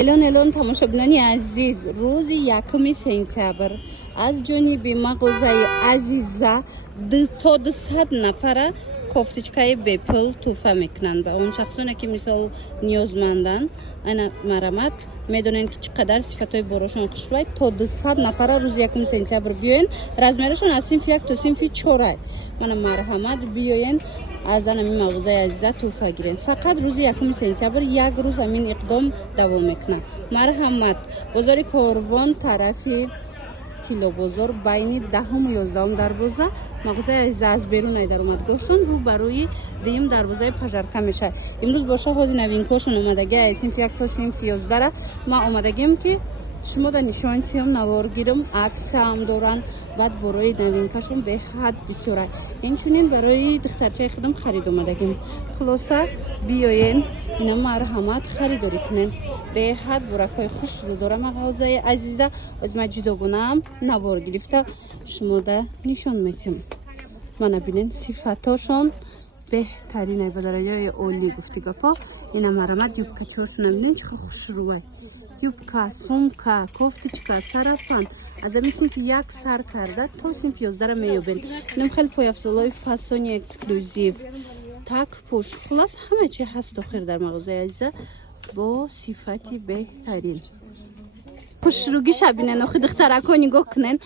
الان تماشاگران عزیز روز 1 سپتامبر از جانب مغازه عزیزه تا 200 نفر кофточкаи бепул туҳфа мекунанд ба он шахсоне ки мисол ниёзманданд. Айна марамат медонед ки чӣ қадар сифатҳои борошон хушбай то 200 нафара рӯзи 1 сентябр биёен. Размерашон аз синфи 1 то синфи 4. Мана марҳамат биёен аз анами мағозаи азиза туҳфа гирен. Фақат рӯзи 1 сентябр як рӯз амин иқдом давом мекунад. Марҳамат бозори Корвон тарафи Тилобозор байни 10 و 11 дарвоза мағозаи азиза аз берунаи даромадгоҳшон рӯ ба рӯи дуюм дарвозаи пажарка мешавад. имрӯз бо шаҳоди новинкошон омадагии синфи 1 то синфи 11 ма омадагием ки шумо да нишон чиём навор гирам аксияам доранд баъд борои новинкашон беҳад бисёра. инчунин барои духтарчаи худам харид омадагим. хулоса биёен ина марҳамат харидорӣ кунен. беҳад буракҳои хушрӯ дора мағозаи азиза. оз ма ҷудогунаам навор гирифта шумо да нишон метем. мана бинен сифатошон беҳтаринай ба дараҷаи олӣ гуфти гапо. ина марҳамат юбкачаошона бинен чӣ хел хушрӯай. юбка, сумка, кофточка, сарафан аз ами синфи 1 сар карда то синфи 11 меёбен. инам хеле пойафзолои фасони эксклюзив так пуш хулас ҳама чи ҳаст охир дар мағозаи азиза бо сифати беҳтарин. хушрӯги шабинен охи духтарако нигоҳ кунен.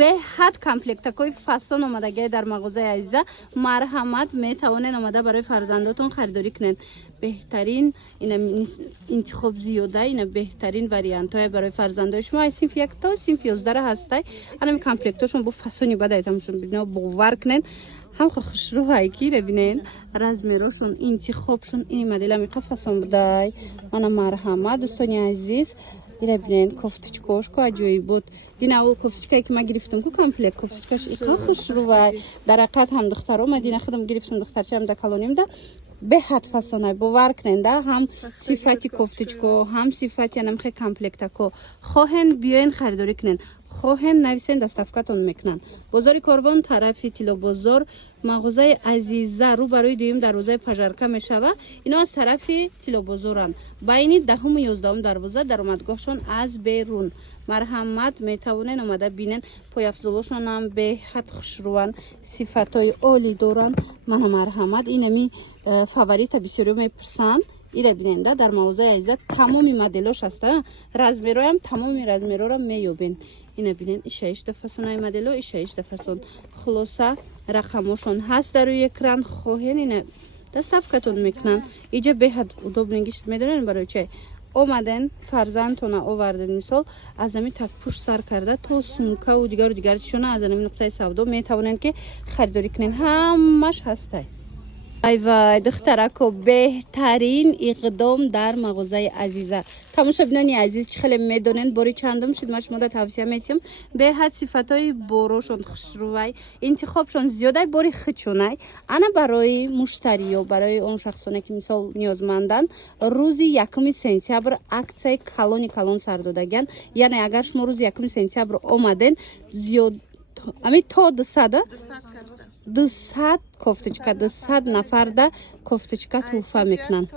беҳад комплектакои фасон омадагии дар мағозаи азиза. марҳамат метавонен омада барои фарзандотон харидорӣ кунен. беҳтарин ина интихоб зиёда ина беҳтарин вариантҳое барои фарзандои шумо аз синфи 1 то синфи 11 ҳастай. анами комплектошон бо фасони бадаитамошон бино бовар кунен. ҳамха хушрӯҳай ки рабинен размерошон интихобшон ини модела меқа фасон будай. мана марҳамат дӯстони азиз ира бинен кофточкаошко аҷоиб буд. дина о кофточкае ки ма гирифтам ку комплект кофточкаш ика хушрӯвай. дар ҳақиқат ҳам духтаро ма дина худам гирифтам духтарчаам да калоним да беҳад фасонай бовар кунен да ҳам сифати кофточко ҳам сифати анамхе комплектако хоҳен биёен харидорӣ кунен. хоҳен нависен доставкатон мекунанд. бозори Корвон тарафи Тилобозор мағозаи азиза рӯ барои дуюм дарвозаи пажарка мешава. ино аз тарафи Тилобозоранд байни 10 و 11 дарвоза даромадгоҳшон аз берун. марҳамат метавонен омада бинен пойафзолошонам беҳад хушрӯанд сифатҳои олӣ доранд. мана марҳамат инами фаворита бисёриё мепурсанд. ира бинен да дар мағозаи азиза тамоми моделош аста. размероям тамоми размерора меёбен. ина бинен ишаишта фасонаи модело ишаишта фасон. хулоса рақамошон ҳаст дар рӯи экран. хоҳен ина доставкатон мекунанд. иҷа беҳад удобне гишт медонен барои чай омаден фарзандтона оварден мисол аз ами такпуш сар карда то сумкаву дигару дигар чишона аз ами нуқтаи савдо метавонен ки харидорӣ кунен. ҳамаш ҳастай. айвай духтарако беҳтарин иқдом дар мағозаи азиза. тамошобинони азиз чӣ хеле медонен бори чандум шуд ма шумода тавсия метиҳам. беҳад сифатҳои борошон хушрӯвай интихобшон зиёдай бори хичунай. ана барои муштариё барои он шахсоне ки мисол ниёзманданд рӯзи 1 сентябр аксияи калони калон сар додагиянд. яъне агар шумо рӯзи 1 сентябр омаден зиёд ами то 200 кофточка 200 нафарда кофточка туҳфа мекунанд.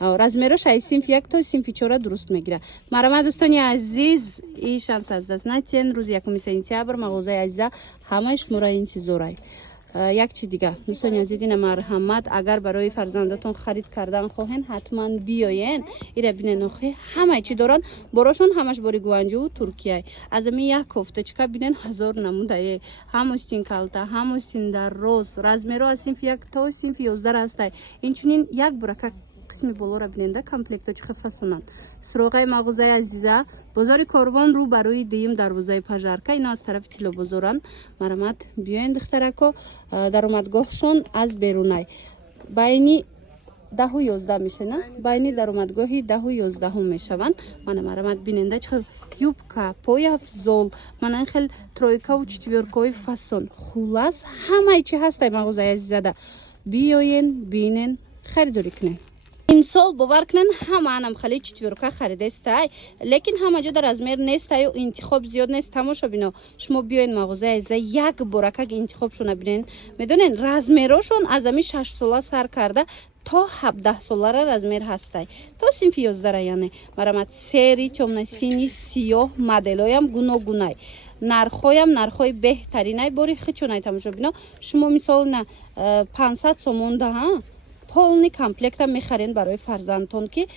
размерош аз синфи 1 то синфи 4 дуруст мегирад. марҳамат дӯстони азиз и шанс аз даст натиҳен. рӯзи 1 сентябр мағозаи азиза ҳамаи шуморо интизорай. як чи дигар дӯстони азиз ина марҳамат агар барои фарзандатон харид кардан хоҳен ҳатман биёен. ира бинен охи ҳамаи чи доранд. борошон ҳамаш бори гуанҷову туркияй. аз ами як кофточка бинен 1000 намудае. ҳам остин калта ҳам остин дарроз. размеро аз синфи 1 то синфи 11 ҳастай. инчунин як бурака қисми болора биненда комплектҳо чӣ хел фасонанд. суроғаи мағозаи азиза бозори Корвон рӯ ба рӯи дуюм дарвозаи пажарка. ино аз тарафи Тилобозоранд. марҳамат биёен духтарако даромадгоҳшон аз берунай байни 10 و 11 мешана байни даромадгоҳи 10 و 11 мешаванд. мана марҳамат биненда чӣ хел юбка пойафзол мана ин хел тройкаву четвёркаи фасон хулас ҳамаи чи ҳастай мағозаи азизада. биёен бинен харидорӣ кунен. имсол бовар кунен ҳама анам хали четвёрка харидестай лекин ҳама ҷода размер нестаю интихоб зиёд нест. тамошобино шумо биёен мағозаи азиза як боракак интихобшона бинен. медонен размерошон аз ами 6 сола сар карда تا 17 سالاره размер ҳастай то синфи 11 яъне марамат сери чомна сини сиёҳ моделоям гуногунай нархоям нархои беҳтаринай бори хичунай тамошобино шумо мисол на 500 сомон даҳа полный комплектам мехарен барои фарзандтон ки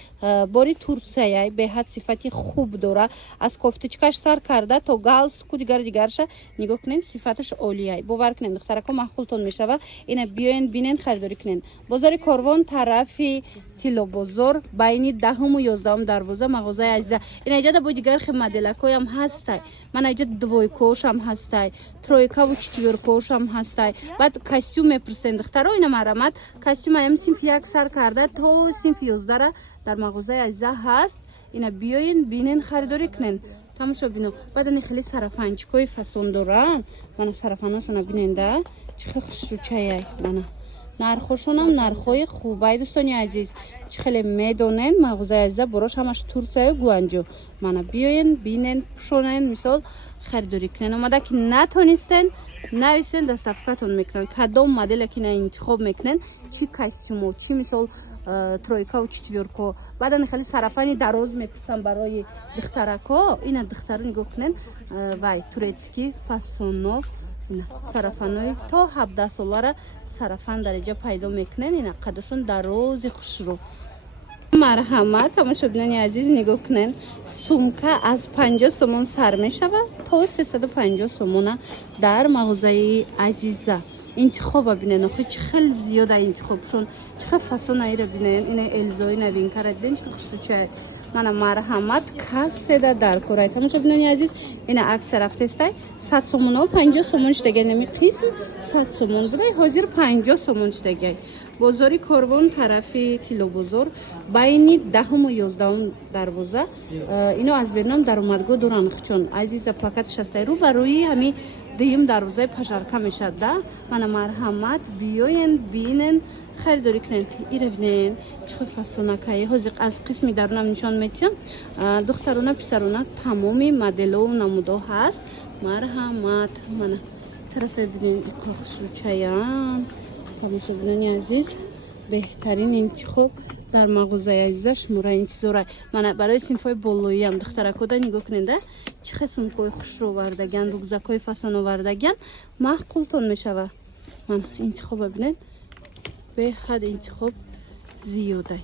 бори турсияй беҳад сифати хуб дора аз кофтичкаш сар карда то галстуку дигарша нигоҳ кунен сифаташ олияй бовар кунен духтарако маҳқултон мешава ина биёен бинен харидорӣ кунен бозори корвон тарафи тилобозор байни 10-ум 11-ум дарвоза мағозаи азиза ина иҷада бо дигар хе моделакоям ҳастай мана иҷа двойкошам ҳастай тройкаву четвёркошам ҳастай баъд костюм мепурсен духтаро ина марамат костюмаям синфи 1 сар карда то синфи 11 дар мағозаи азиза ҳаст ина биёен бинен харидорӣ кунен тамошобино баъд ани хеле сарафанчикои фасон доран мана сарафанашона биненда чӣ хел хушрӯчаяй мана нархошонам нархои хубай дӯстони азиз чӣ хеле медонен мағозаи азиза борош ҳамаш турсияю гуанҷу мана биёен бинен пушонен мисол харидорӣ кунен омада ки натонистен нависен дастафтатон мекунан кадом моделе ки на интихоб мекунен чӣ костюмо чӣ мисол тройкаву четвёрко баъдани хеле сарафани дароз мепурсан барои духтарако ина духтаро нигоҳ кунен вай турецки фасоно сарафанои то 17 солара сарафан дараҷа пайдо мекунен ина қадошон дарози хушрӯ марҳамат тамошобинони азиз нигоҳ кунен сумка аз 50 сомон сар мешава то 350 сомона дар мағозаи азиза интихоба бинен охи чӣ хел зиёда интихобшон чӣ хел фасонаира бинен ина элзои новинкара диден чӣ хушрӯчае мана марҳамат касседа дар корай тамошобинони азиз ина аксия рафтестай 100 сомона 50 сомон штегай нами қисм 100 сомон будай ҳозир 50 сомон штегай бозори корвон тарафи тилобозор байни 10-ум 11-ум дарвоза ино аз берном даромадгоҳ доран хичон азиза плакаташ ҳастай рӯ ба рӯи ҳами дуюм дарвозаи пажарка мешад да мана марҳамат биёен бинен харидорӣ кунен ира бинен чӣ хел фасонакае ҳозир аз қисми дарунам нишон метиҳам духтарона писарона тамоми моделову намудо ҳаст марҳамат мана тарафе бинен хушрӯчаян тамошобинони азиз беҳтарин интихоб дар мағозаи азиза шуморо интизора мана барои синфҳои болоиам духтаракода нигоҳ куненда чӣ хел сумкаҳои хушрӯ овардаган рюкзакҳои фасон овардаган маҳқултон мешава мана интихоба бинен беҳад интихоб зиёдай